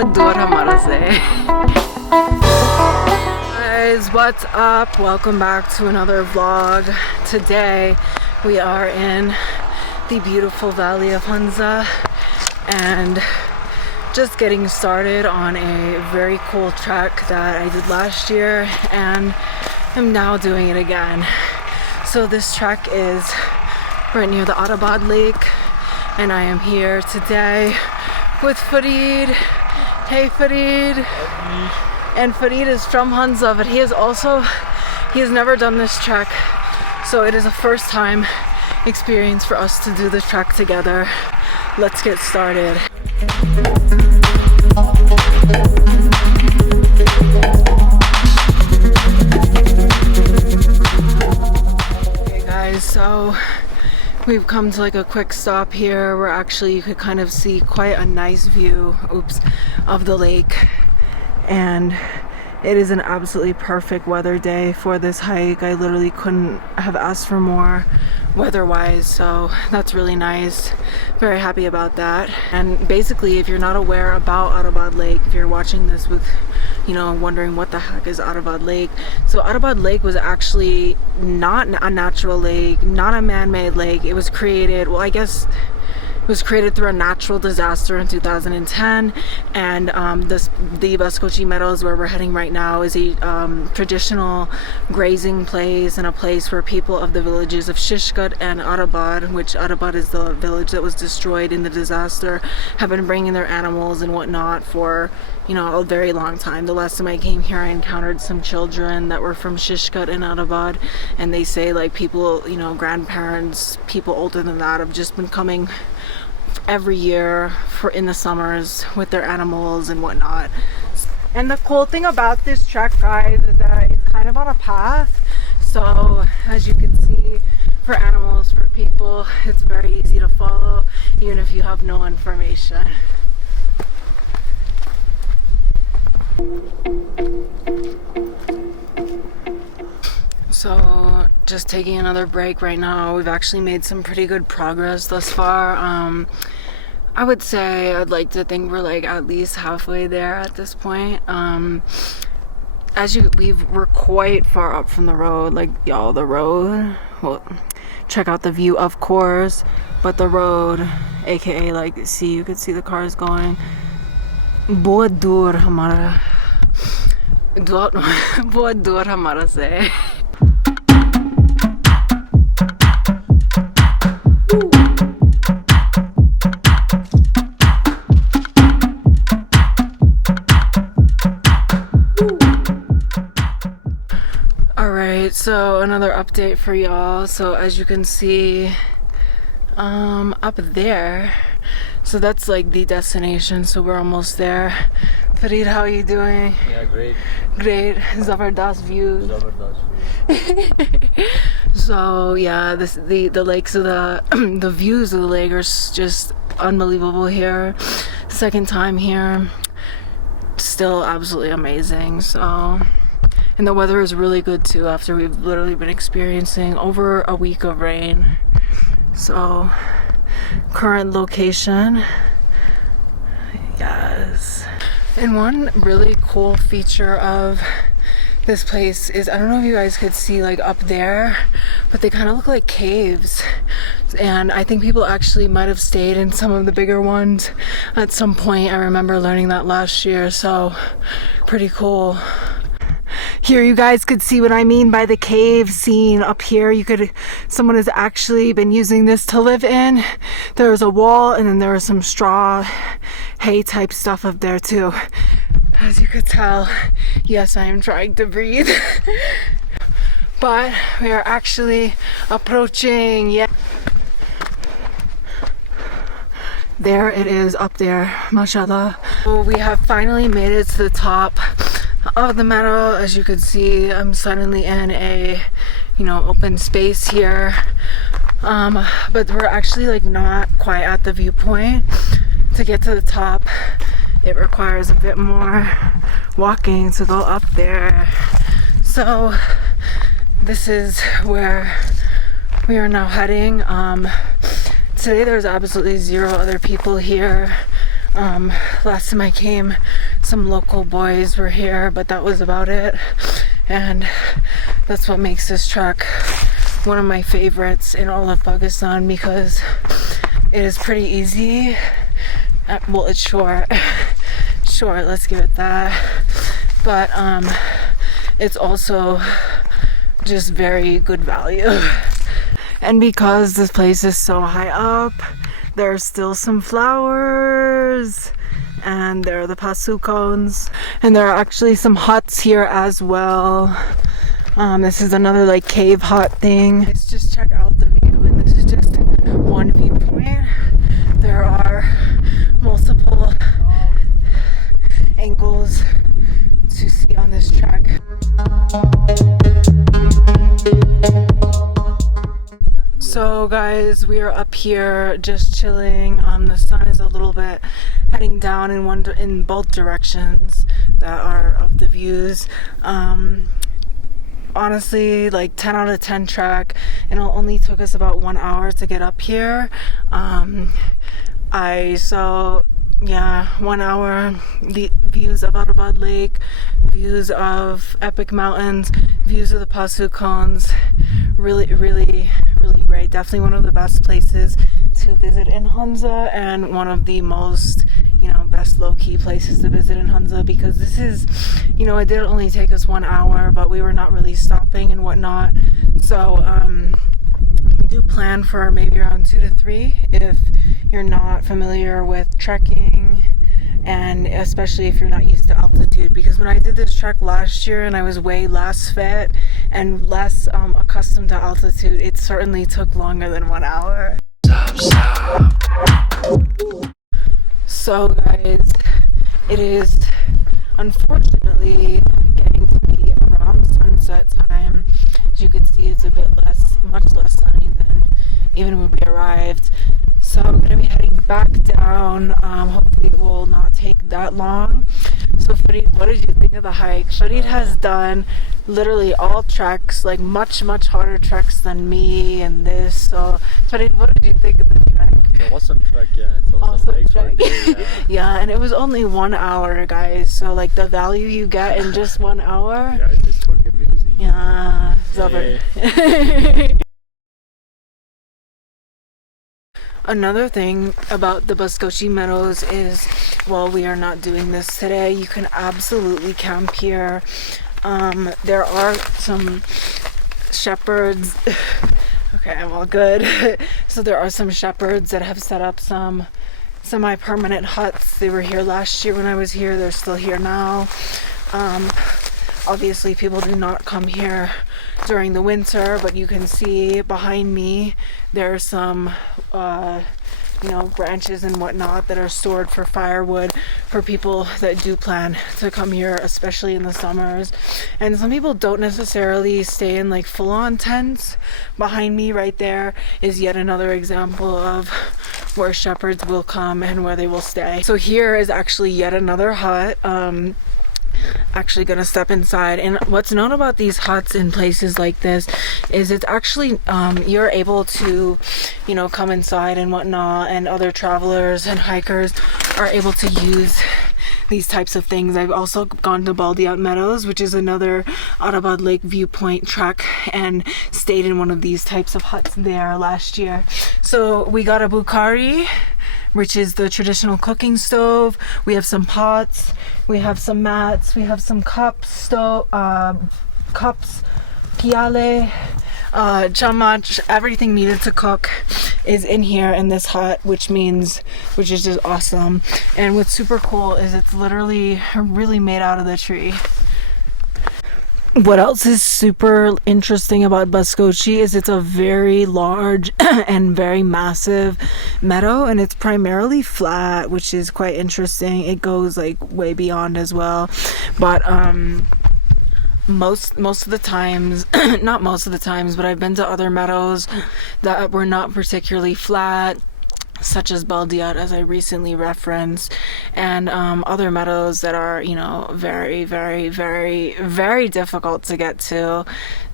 बहुत दूर हमारा से. Guys, what's up? Welcome back to another vlog. Today we are in the beautiful valley of Hunza and just getting started on a very cool trek that I did last year and I'm now doing it again. So this trek is right near the Attabad Lake and I am here today with Farid. Hey Farid. And Farid is from Hunza, but he has never done this trek, so it is a first time experience for us to do the trek together. Let's get started. Okay guys, so we've come to like a quick stop here where actually you could kind of see quite a nice view, of the lake. And it is an absolutely perfect weather day for this hike. I literally couldn't have asked for more weather-wise, so that's really nice. Very happy about that. And basically, if you're not aware about Attabad Lake, if you're watching this with, wondering what the heck is Attabad Lake. So Attabad Lake was actually not a natural lake, not a man-made lake. It was created, well, I guess it was created through a natural disaster in 2010, and the Baskochi Meadows, where we're heading right now, is a traditional grazing place and a place where people of the villages of Shishkat and Attabad, which Attabad is the village that was destroyed in the disaster, have been bringing their animals and whatnot for a very long time. The last time I came here, I encountered some children that were from Shishkat and Attabad, and they say like people, grandparents, people older than that have just been coming every year in the summers with their animals and whatnot. And the cool thing about this trek, guys, is that it's kind of on a path, so as you can see, for animals, for people, it's very easy to follow even if you have no information. So just taking another break right now. We've actually made some pretty good progress thus far. I would say I'd like to think we're like at least halfway there at this point. We're quite far up from the road, like y'all, the road, well, check out the view of course, but the road, aka you could see the cars going. बहुत दूर हमारा से. Alright, so another update for y'all. So as you can see up there, so that's like the destination, so we're almost there. Farid, how are you doing? Yeah, great. Great. Zabardast views. Zabardast views. So yeah, the lakes of the views of the lake are just unbelievable here. Second time here, still absolutely amazing. So, and the weather is really good too after we've literally been experiencing over a week of rain. So current location, yes. And one really cool feature of this place is, I don't know if you guys could see like up there, but they kind of look like caves, and I think people actually might have stayed in some of the bigger ones at some point. I remember learning that last year, so pretty cool. Here you guys could see what I mean by the cave scene up here. Someone has actually been using this to live in. There was a wall and then there was some straw hay type stuff up there too. As you could tell, yes, I am trying to breathe. But we are actually approaching, yeah. There it is up there, mashallah. So we have finally made it to the top of the meadow. As you can see, I'm suddenly in a open space here, but we're actually like not quite at the viewpoint. To get to the top, it requires a bit more walking to go up there. So this is where we are now heading. Today there's absolutely zero other people here. Last time I came, some local boys were here, but that was about it. And that's what makes this trek one of my favorites in all of Pakistan, because it is pretty easy. Well, it's short. Short, let's give it that. But it's also just very good value. And because this place is so high up, there are still some flowers, and there are the pasu cones, and there are actually some huts here as well. This is another like cave hut thing. Let's just check out the view, and this is just one viewpoint. There are multiple angles to see on this trek. So guys, we are up here just chilling. The sun is a little bit heading down in both directions that are of the views. Honestly, like 10 out of 10 trek, and it only took us about 1 hour to get up here. Yeah, 1 hour, the views of Attabad Lake, views of epic mountains, views of the pasu cones. Really great. Definitely one of the best places to visit in Hunza, and one of the most, best low-key places to visit in Hunza, because this is, it did only take us 1 hour, but we were not really stopping and whatnot. So, do plan for maybe around 2 to 3 if you're not familiar with trekking, and especially if you're not used to altitude, because when I did this trek last year and I was way less fit and less accustomed to altitude, it certainly took longer than 1 hour. So guys, it is unfortunately getting to be around sunset time. As you can see, it's a bit much less sunny than even when we arrived. So I'm going to be heading back down. Hopefully it will not take that long. So Farid, what did you think of the hike? Farid has done literally all treks, like much harder treks than me and this. So Farid, what did you think of the trek? It's an awesome trek, yeah. It's awesome hike for a day, yeah. Yeah, and it was only 1 hour, guys. So like the value you get in just 1 hour. Yeah, it's just totally amazing. Yeah, Zabur. Another thing about the Baskochi Meadows is, while we are not doing this today, you can absolutely camp here. There are some shepherds. Okay, I'm all good. So there are some shepherds that have set up some semi-permanent huts. They were here last year when I was here. They're still here now. Obviously people do not come here during the winter, but you can see behind me there's some branches and whatnot that are stored for firewood for people that do plan to come here, especially in the summers. And some people don't necessarily stay in like full-on tents. Behind me right there is yet another example of where shepherds will come and where they will stay. So here is actually yet another hut. Actually gonna step inside, and what's known about these huts in places like this is it's actually you're able to come inside and whatnot, and other travelers and hikers are able to use these types of things. I've also gone to Baldiat Meadows, which is another Attabad Lake viewpoint trek, and stayed in one of these types of huts there last year. So we got a bukhari, which is the traditional cooking stove. We have some pots, we have some mats, we have some cups, piale, chamach, everything needed to cook is in here in this hut, which is just awesome. And what's super cool is it's literally really made out of the tree. What else is super interesting about Baskochi is it's a very large and very massive meadow, and it's primarily flat, which is quite interesting. It goes like way beyond as well, but most of the times, not most of the times, but I've been to other meadows that were not particularly flat, such as Baldiat, as I recently referenced, and other meadows that are, you know, very, very, very, very difficult to get to.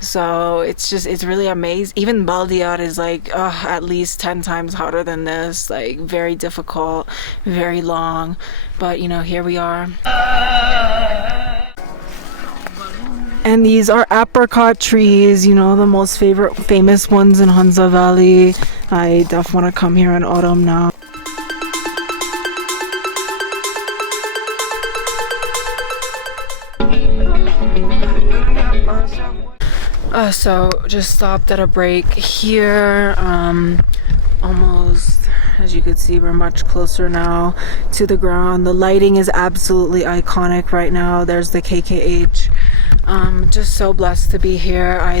So it's really amazing. Even Baldiat is like at least 10 times harder than this, like very difficult, very long. But you know, here we are. And these are apricot trees, you know, the most famous ones in Hunza Valley. I definitely want to come here in autumn now. So just stopped at a break here. Almost, as you can see, we're much closer now to the ground. The lighting is absolutely iconic right now. There's the KKH. Just so blessed to be here. I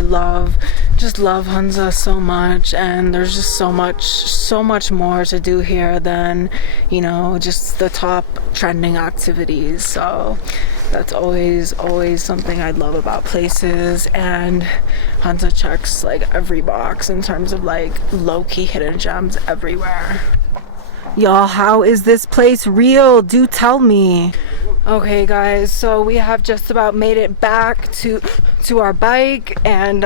just love Hunza so much, and there's just so much more to do here than, you know, just the top trending activities. So that's always something I love about places, and Hunza checks like every box in terms of like low-key hidden gems everywhere. Y'all, how is this place real? Do tell me. Okay guys, so we have just about made it back to our bike, and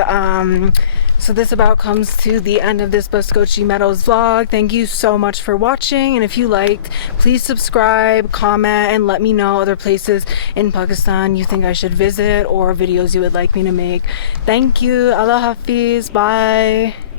so this about comes to the end of this Baskochi Meadows vlog. Thank you so much for watching, and if you liked, please subscribe, comment, and let me know other places in Pakistan you think I should visit or videos you would like me to make. Thank you. Allah Hafiz. Bye.